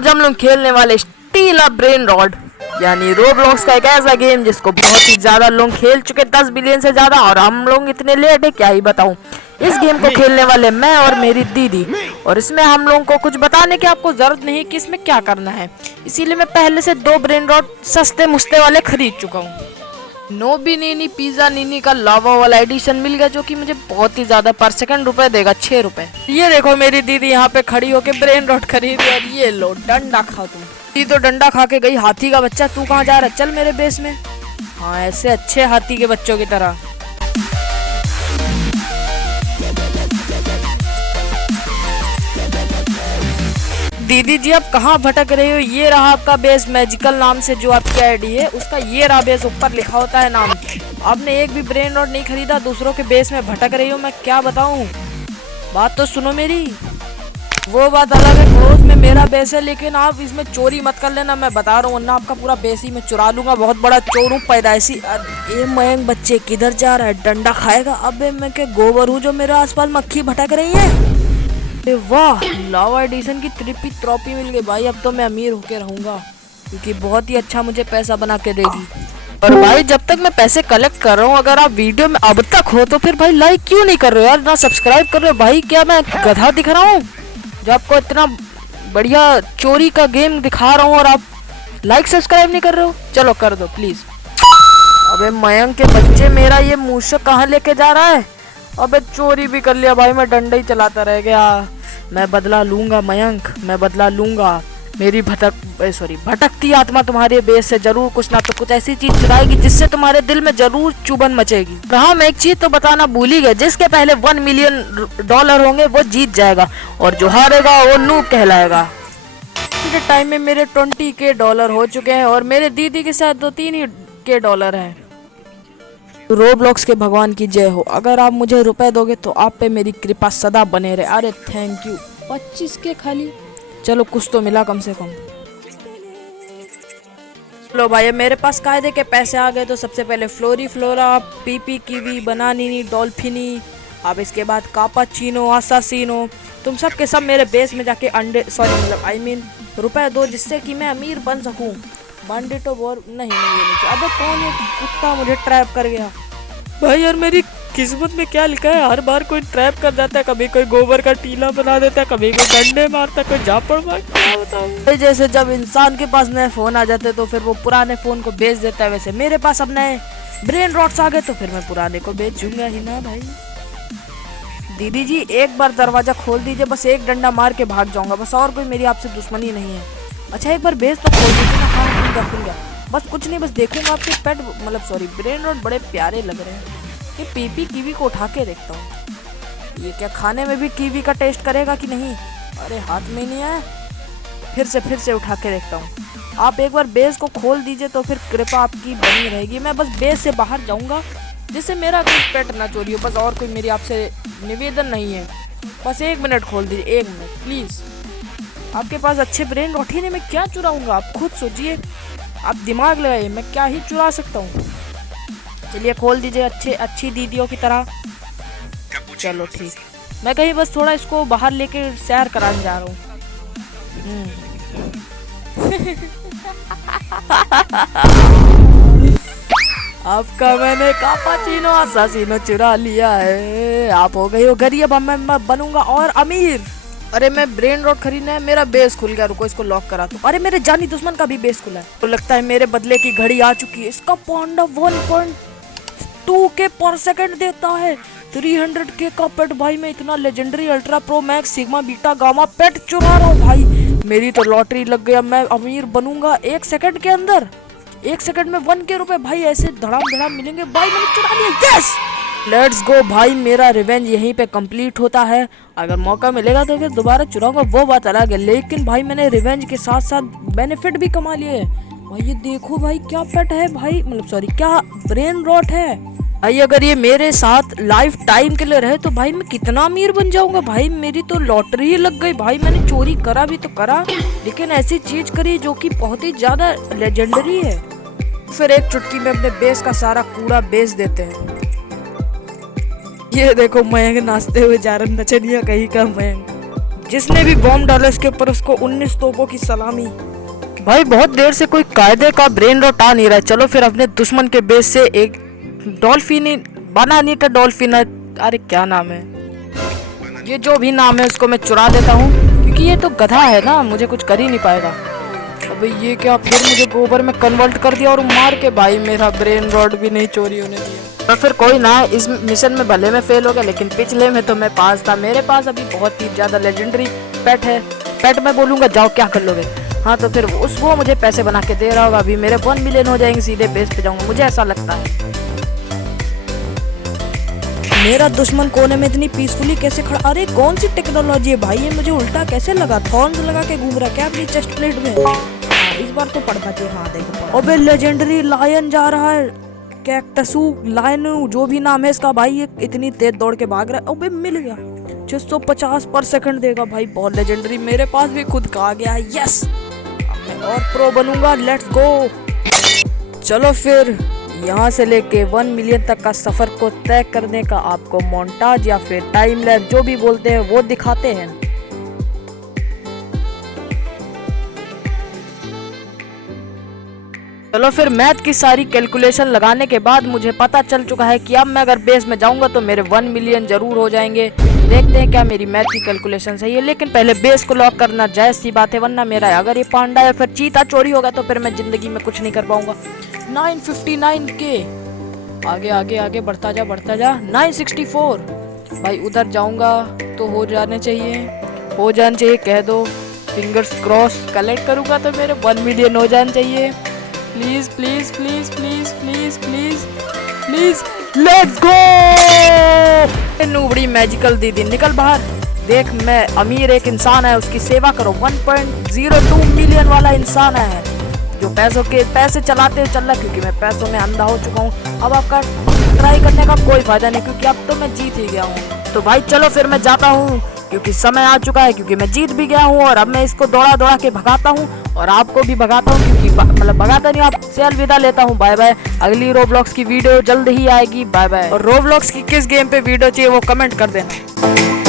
आज हम लोग खेलने वाले स्टील अ ब्रेन रॉड यानी रोब्लॉक्स का एक ऐसा गेम जिसको बहुत ही ज्यादा लोग खेल चुके 10 बिलियन से ज्यादा, और हम लोग इतने लेट है क्या ही बताऊं। इस गेम को खेलने वाले मैं और मेरी दीदी, और इसमें हम लोगों को कुछ बताने की आपको जरूरत नहीं कि इसमें क्या करना है, इसीलिए मैं पहले से 2 ब्रेन रॉड सस्ते मुस्ते वाले खरीद चुका हूँ। नोबी नीनी पिज्जा नीनी का लावा वाला एडिशन मिल गया जो कि मुझे बहुत ही ज्यादा पर सेकंड रुपए देगा, 6 रुपए। ये देखो मेरी दीदी यहाँ पे खड़ी होके ब्रेन रॉड खरीदी, और ये लो डंडा खा तुम। दीदी तो डंडा खा के गई, हाथी का बच्चा तू कहाँ जा रहा है, चल मेरे बेस में। हाँ ऐसे अच्छे हाथी के बच्चों की तरह। दीदी जी आप कहाँ भटक रहे हो, ये रहा आपका बेस मैजिकल नाम से जो आपकी आईडी है, उसका ये रहा बेस, ऊपर लिखा होता है नाम। आपने एक भी ब्रेन रॉड नहीं खरीदा, दूसरों के बेस में भटक रही हो, मैं क्या बताऊं। बात तो सुनो मेरी, वो बात अलग है क्लोज में मेरा बेस है, लेकिन आप इसमें चोरी मत कर लेना, मैं बता रहा हूँ, वरना आपका पूरा बेस ही मैं चुरा लूंगा। बहुत बड़ा चोर हूँ पैदाइशी। ये मयंक बच्चे किधर जा रहा है, डंडा खाएगा। अबे मैं क्या गोबर हूँ जो मेरे आसपास मक्खी भटक रही है। वाह लावा एडिशन की ट्रॉफी मिल गई भाई, अब तो मैं अमीर होके रहूंगा क्योंकि बहुत ही अच्छा मुझे पैसा बना के देगी। और भाई जब तक मैं पैसे कलेक्ट कर रहा हूँ, अगर आप वीडियो में अब तक हो तो फिर भाई लाइक क्यों नहीं कर रहे हो यार, ना सब्सक्राइब कर रहे हो भाई। क्या मैं गधा दिख रहा हूँ जो आपको इतना बढ़िया चोरी का गेम दिखा रहा हूँ और आप लाइक सब्सक्राइब नहीं कर रहे हो। चलो कर दो प्लीज। अबे मयंक के बच्चे मेरा ये मूसक कहाँ लेके जा रहा है। अबे चोरी भी कर लिया भाई, मैं डंडा ही चलाता रह गया। मैं बदला लूंगा मयंक, मैं बदला लूंगा। मेरी भटकती आत्मा तुम्हारे बेस से जरूर कुछ ना तो कुछ ऐसी चीज चुराएगी जिससे तुम्हारे दिल में जरूर चुभन मचेगी। रहा मैं एक चीज तो बताना भूल ही गया, जिसके पहले $1 मिलियन होंगे वो जीत जाएगा, और जो हारेगा वो नूब कहलाएगा। टाइम में मेरे $20K हो चुके हैं, और मेरे दीदी के साथ $3K है। रोब्लॉक्स के भगवान की जय हो। अगर आप मुझे रुपए दोगे तो आप पे मेरी कृपा सदा बने रहे। अरे थैंक यू। 25K खाली, चलो कुछ तो मिला कम से कम। लो भाई मेरे पास कायदे के पैसे आ गए, तो सबसे पहले फ्लोरी फ्लोरा, पीपी कीवी, बनानी, डॉल्फिनी, अब इसके बाद कापाचीनो, असासीनो, तुम सब के सब मेरे बेस में जाके रुपए दो जिससे कि मैं अमीर बन सकूं। बांडिटो बोर नहीं ये नीचे। अबे कौन है कुत्ता मुझे ट्रैप कर गया भाई। यार मेरी किस्मत में क्या लिखा है, हर बार कोई ट्रैप कर जाता है, कभी कोई गोबर का टीला बना देता है, कभी कोई डंडे मारता है, कोई झापड़ मार, क्या बताऊं। जैसे जब इंसान के पास नए फोन आ जाते तो फिर वो पुराने फोन को बेच देता है, वैसे मेरे पास अब नए ब्रेन रॉड्स आ गए तो फिर मैं पुराने को बेचूंगा ही ना भाई। दीदी जी एक बार दरवाजा खोल दीजिए, बस एक डंडा मार के भाग जाऊंगा बस, और कोई मेरी आपसे दुश्मनी नहीं है। अच्छा एक बार बेस तो खोल दीजिए ना। हाँ खुल गया। बस कुछ नहीं, बस देखूंगा आपके पेट ब्रेन रॉड बड़े प्यारे लग रहे हैं। ये पीपी कीवी को उठा के देखता हूँ, ये क्या खाने में भी कीवी का टेस्ट करेगा कि नहीं। अरे हाथ में नहीं आया, फिर से उठा के देखता हूँ। आप एक बार बेस को खोल दीजिए तो फिर कृपा आपकी बनी रहेगी। मैं बस बेस से बाहर जाऊँगा जिससे मेरा कोई पेट ना चोरी हो, बस और कोई मेरी आपसे निवेदन नहीं है। बस 1 मिनट खोल दीजिए, 1 मिनट प्लीज़। आपके पास अच्छे ब्रेन रॉड ही नहीं, मैं क्या चुराऊंगा आप खुद सोचिए, आप दिमाग लगाइए, मैं क्या ही चुरा सकता हूँ। चलिए खोल दीजिए अच्छी दीदियों की तरह। चलो ठीक, मैं कहीं बस थोड़ा इसको बाहर लेके सैर कराने जा रहा हूँ। आपका मैंने कापाचीनो असासीनो चुरा लिया है। आप हो गई हो गरीब, अब मैं बनूंगा और अमीर। अरे मैं ब्रेन रॉड खरीदना है, मेरा बेस खुल गया, रुको इसको लॉक करा दो। अरे मेरे जानी दुश्मन का भी बेस खुला है, तो लगता है मेरे बदले की घड़ी आ चुकी है। इसका पांडा 1.2K पर सेकंड देता है। 300K का पेट भाई, मैं इतना legendary ultra pro max sigma beta gamma pet चुरा रहा हूँ भाई। मेरी तो लॉटरी लग गया, मैं अमीर बनूंगा 1 सेकंड के अंदर। 1 सेकंड में 1K रुपए भाई ऐसे धड़ाम मिलेंगे भाई। मैंने चुरा लिया, यस लेट्स गो भाई। मेरा रिवेंज यहीं पे कंप्लीट होता है। अगर मौका मिलेगा तो फिर दोबारा चुराऊंगा, वो बात अलग है, लेकिन भाई मैंने रिवेंज के साथ साथ बेनिफिट भी कमा लिए भाई। ये देखो भाई क्या पेट है भाई, क्या ब्रेन रॉट है भाई। अगर ये मेरे साथ लाइफ टाइम के लिए रहे तो भाई मैं कितना अमीर बन जाऊंगा भाई। मेरी तो लॉटरी ही लग गई भाई। मैंने चोरी करा भी तो करा, लेकिन ऐसी चीज करी जो कि बहुत ही ज्यादा लेजेंडरी है। फिर एक चुटकी में अपने बेस का सारा कूड़ा बेच देते हैं। ये देखो मयंक नाचते हुए जा रहा, नचनिया कहीं का मयंक। जिसने भी बॉम्ब डाला इसके ऊपर उसको 19 तोपों की सलामी। भाई बहुत देर से कोई कायदे का ब्रेन रॉट आ नहीं रहा है। चलो फिर अपने दुश्मन के बेस से एक डॉल्फिन बनानीटा डॉल्फिन, अरे क्या नाम है ये, जो भी नाम है उसको मैं चुरा लेता हूँ क्योंकि ये तो गधा है ना, मुझे कुछ कर ही नहीं पाएगा। अबे ये क्या, फिर मुझे गोबर में कन्वर्ट कर दिया और मार के भाई मेरा ब्रेन रॉड भी नहीं चोरी होने दिया। तो फिर कोई ना, इस मिशन में भले मैं फेल हो गया लेकिन पिछले में तो मैं पास था। मेरे पास अभी बहुत ही ज्यादा लेजेंडरी पेट है। पेट मैं बोलूंगा जाओ क्या कर लोगे। हाँ तो फिर वो मुझे पैसे बना के दे रहा होगा। अभी मेरे 1 मिलियन हो जाएंगे, सीधे बेस पे जाऊंगा, मुझे ऐसा लगता है। मेरा दुश्मन कोने में इतनी पीसफुली कैसे खड़ा, अरे कौन सी टेक्नोलॉजी है भाई, ये मुझे उल्टा कैसे लगा, थॉर्न्स लगा के घूम रहा है क्या अपनी चेस्ट प्लेट में। इस बार तो पड़ बचे। हाँ देखो, अबे लेजेंडरी लायन जा रहा है, कैक्टसू लायन जो भी नाम है इसका भाई, ये इतनी तेज दौड़ के भाग रहा है। अबे मिल गया, 650 पर सेकंड देगा भाई, बहुत लेजेंडरी। मेरे पास भी खुद का आ गया है, यस अब मैं और प्रो बनूंगा, लेट्स गो। चलो फिर यहाँ से लेके 1 मिलियन तक का सफर को तय करने का आपको मोन्टाज या फिर टाइम लैप जो भी बोलते हैं वो दिखाते हैं। चलो फिर मैथ की सारी कैलकुलेशन लगाने के बाद मुझे पता चल चुका है कि अब मैं अगर बेस में जाऊंगा तो मेरे 1 मिलियन जरूर हो जाएंगे। देखते हैं क्या मेरी मैथ की कैलकुलेशन सही है, लेकिन पहले बेस को लॉक करना जायज सी बात है, वरना मेरा अगर ये पांडा या फिर चीता चोरी होगा तो फिर मैं जिंदगी में कुछ नहीं कर पाऊंगा। 959 के आगे आगे आगे बढ़ता जा 964 भाई, उधर जाऊंगा तो हो जाने चाहिए कह दो, फिंगर्स क्रॉस। कलेक्ट करूंगा तो मेरे 1 मिलियन हो जाने चाहिए, please please please please please please please, let's go. नूबड़ी मैजिकल दीदी निकल बाहर, देख मैं अमीर एक इंसान है, उसकी सेवा करो। 1.02 मिलियन वाला इंसान है जो पैसे चलाते चल रहा, क्योंकि मैं पैसों में अंधा हो चुका हूँ। अब आपका ट्राई करने का कोई फायदा नहीं क्योंकि अब तो मैं जीत ही गया हूँ। तो भाई चलो फिर मैं जाता हूँ क्योंकि समय आ चुका है, क्योंकि मैं जीत भी गया हूँ और अब मैं इसको दौड़ा के भगाता हूँ और आपको भी भगाता हूँ, क्योंकि मतलब भगाता नहीं, आपसे अलविदा लेता हूँ, बाय बाय। अगली रोब्लॉक्स की वीडियो जल्द ही आएगी, बाय बाय। और रोब्लॉक्स की किस गेम पे वीडियो चाहिए वो कमेंट कर देना।